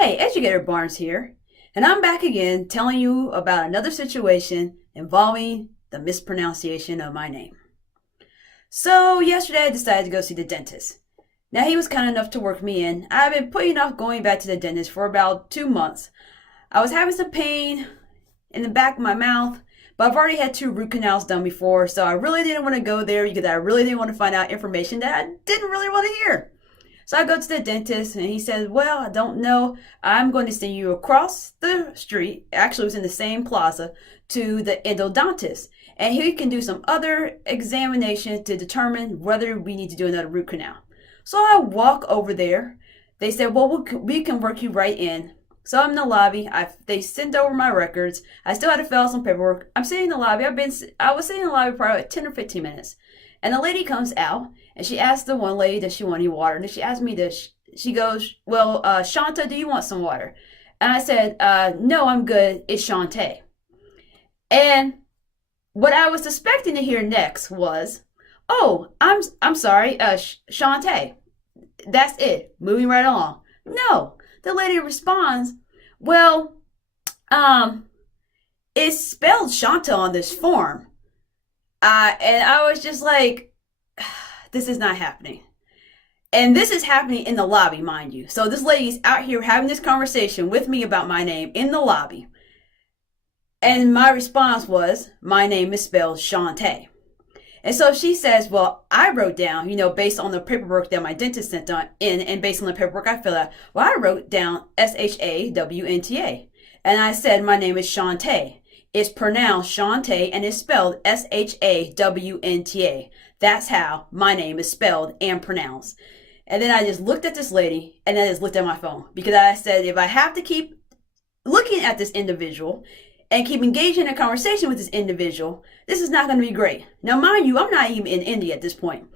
Hey, Educator Barnes here, and I'm back again telling you about another situation involving the mispronunciation of my name. So, yesterday I decided to go see the dentist. Now, he was kind enough to work me in. I've been putting off going back to the dentist for about 2 months. I was having some pain in the back of my mouth, but I've already had 2 root canals done before, so I really didn't want to go there because I really didn't want to find out information that I didn't really want to hear. So I go to the dentist and he says, well, I don't know. I'm going to send you across the street. Actually, it was in the same plaza to the endodontist. And he can do some other examination to determine whether we need to do another root canal. So I walk over there. They said, well, we can work you right in. So I'm in the lobby. They sent over my records. I still had to fill out some paperwork. I'm sitting in the lobby. I was sitting in the lobby for probably like 10 or 15 minutes. And the lady comes out and she asked the one lady, does she want any water? And she asked me this. She goes, well, Shanta, do you want some water? And I said, no, I'm good. It's Shantae. And what I was expecting to hear next was, oh, I'm sorry, Shantae. That's it. Moving right along. No, the lady responds, well, it's spelled Shanta on this form. And I was just like, this is not happening. And this is happening in the lobby, mind you. So this lady's out here having this conversation with me about my name in the lobby. And my response was, my name is spelled Shantae. And so she says, well, I wrote down, based on the paperwork that my dentist sent in and based on the paperwork I filled out, well, I wrote down Shawnta. And I said, my name is Shantae. It's pronounced Shantae and it's spelled Shawnta. That's how my name is spelled and pronounced. And then I just looked at this lady and then I just looked at my phone because I said, if I have to keep looking at this individual and keep engaging in a conversation with this individual, this is not going to be great. Now, mind you, I'm not even in Indy at this point.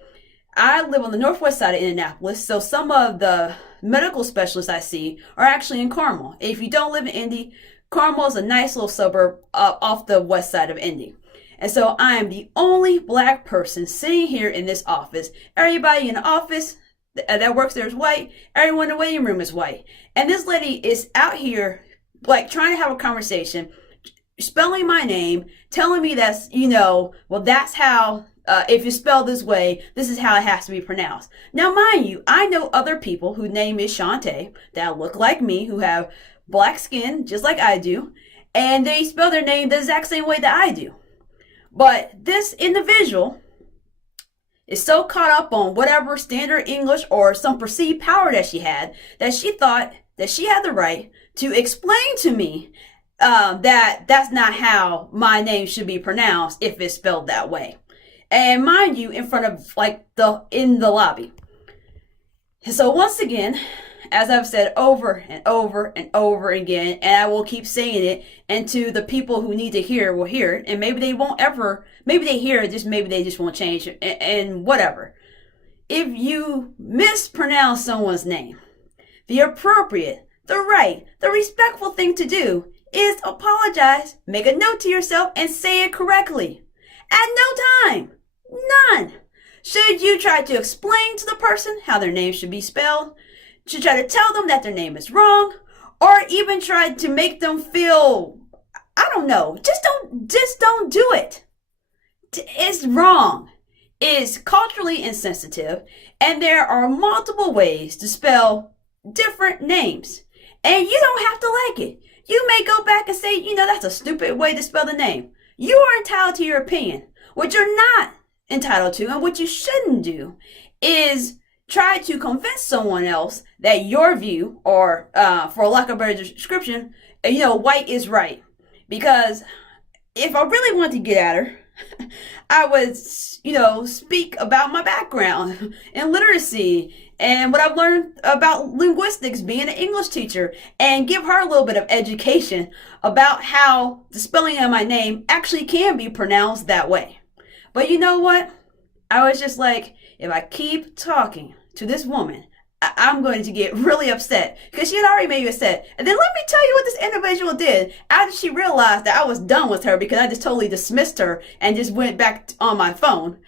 I live on the northwest side of Indianapolis, so some of the medical specialists I see are actually in Carmel. If you don't live in Indy, Carmel is a nice little suburb off the west side of Indy. And so I am the only black person sitting here in this office. Everybody in the office that works there is white. Everyone in the waiting room is white. And this lady is out here like trying to have a conversation, spelling my name, telling me that's, well, that's how, if you spell this way, this is how it has to be pronounced. Now, mind you, I know other people whose name is Shantae that look like me, who have black skin, just like I do, and they spell their name the exact same way that I do. But this individual is so caught up on whatever standard English or some perceived power that she had that she thought that she had the right to explain to me that that's not how my name should be pronounced if it's spelled that way. And mind you, in front of in the lobby. So once again, as I've said over and over and over again, and I will keep saying it, and to the people who need to hear will hear it, and maybe they won't ever, maybe they hear it, maybe they just won't change it, and whatever. If you mispronounce someone's name, the appropriate, the right, the respectful thing to do is apologize, make a note to yourself, and say it correctly. At no time, none, should you try to explain to the person how their name should be spelled, should try to tell them that their name is wrong, or even try to make them feel, I don't know, just don't do it. It's wrong. It's culturally insensitive, and there are multiple ways to spell different names, and you don't have to like it. You may go back and say, that's a stupid way to spell the name. You are entitled to your opinion. What you're not entitled to, and what you shouldn't do, is try to convince someone else that your view, or for lack of a better description, white is right. Because if I really wanted to get at her, I would, speak about my background in literacy and what I've learned about linguistics being an English teacher, and give her a little bit of education about how the spelling of my name actually can be pronounced that way. But you know what? I was just like, if I keep talking to this woman, I'm going to get really upset, because she had already made me upset. And then let me tell you what this individual did after she realized that I was done with her because I just totally dismissed her and just went back on my phone.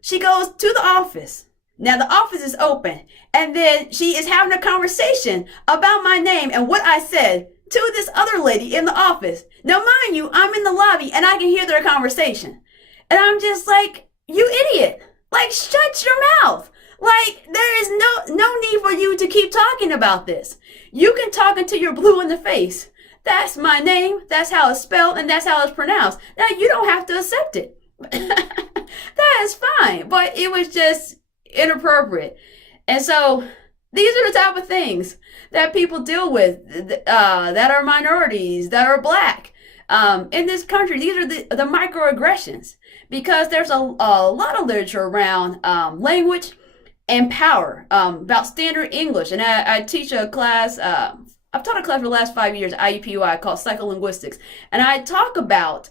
She goes to the office Now the office is open, and then she is having a conversation about my name and what I said to this other lady in the office. Now, mind you, I'm in the lobby and I can hear their conversation. And I'm just like, you idiot. Like, shut your mouth. Like, there is no need for you to keep talking about this. You can talk until you're blue in the face. That's my name, that's how it's spelled, and that's how it's pronounced. Now, you don't have to accept it. That is fine. But it was just inappropriate. And so these are the type of things that people deal with that are minorities, that are black in this country. These are the microaggressions, because there's a lot of literature around language and power, about standard English. And I teach a class, I've taught a class for the last 5 years at IUPUI called Psycholinguistics. And I talk about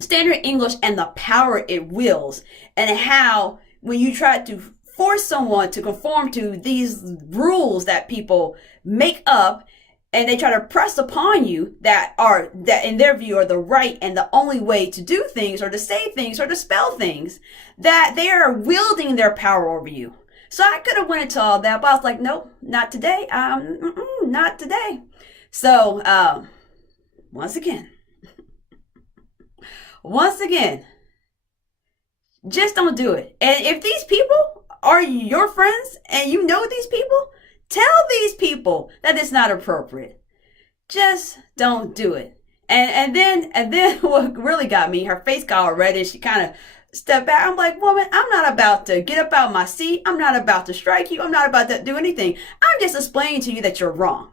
standard English and the power it wields, and how when you try to force someone to conform to these rules that people make up, and they try to press upon you that in their view are the right and the only way to do things, or to say things, or to spell things, that they are wielding their power over you. So I could have went into all that, but I was like, nope, not today. Not today. So once again, just don't do it. And if these people are your friends and you know these people, tell these people that it's not appropriate. Just don't do it. And then what really got me, her face got all reddish. She kind of stepped back. I'm like, woman, I'm not about to get up out my seat. I'm not about to strike you. I'm not about to do anything. I'm just explaining to you that you're wrong.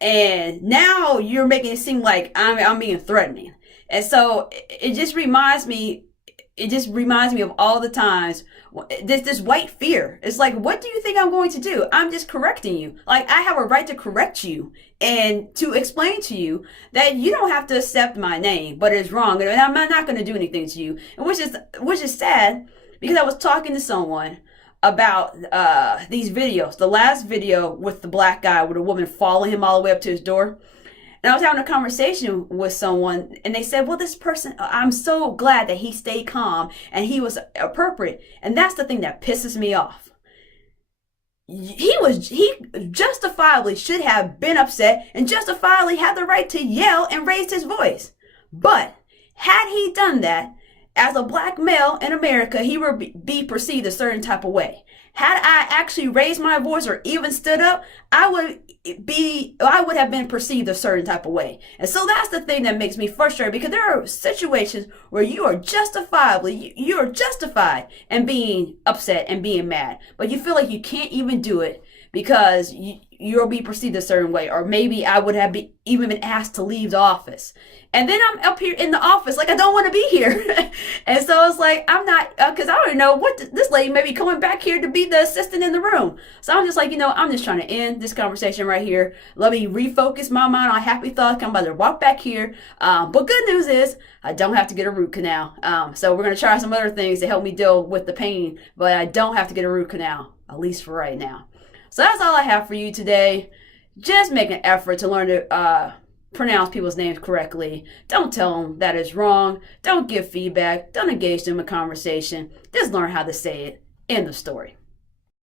And now you're making it seem like I'm being threatening. And so it just reminds me of all the times this white fear. It's like, what do you think I'm going to do? I'm just correcting you. Like, I have a right to correct you and to explain to you that you don't have to accept my name, but it's wrong, and I'm not going to do anything to you. And which is sad, because I was talking to someone about these videos. The last video with the black guy with a woman following him all the way up to his door. And I was having a conversation with someone, and they said, well, this person, I'm so glad that he stayed calm and he was appropriate. And that's the thing that pisses me off. He justifiably should have been upset and justifiably had the right to yell and raise his voice. But had he done that, as a black male in America, he would be perceived a certain type of way. Had I actually raised my voice or even stood up, I would have been perceived a certain type of way. And so that's the thing that makes me frustrated, because there are situations where you are justified in being upset and being mad, but you feel like you can't even do it because you'll be perceived a certain way, or maybe I would have even been asked to leave the office. And then I'm up here in the office like I don't want to be here. And so it's like, I'm not, because I don't know this lady may be coming back here to be the assistant in the room. So I'm just like, I'm just trying to end this conversation right here. Let me refocus my mind on happy thoughts. I'm about to walk back here. But good news is I don't have to get a root canal. So we're going to try some other things to help me deal with the pain, but I don't have to get a root canal, at least for right now. So that's all I have for you today. Just make an effort to learn to pronounce people's names correctly. Don't tell them that it's wrong. Don't give feedback. Don't engage them in conversation. Just learn how to say it. End of story.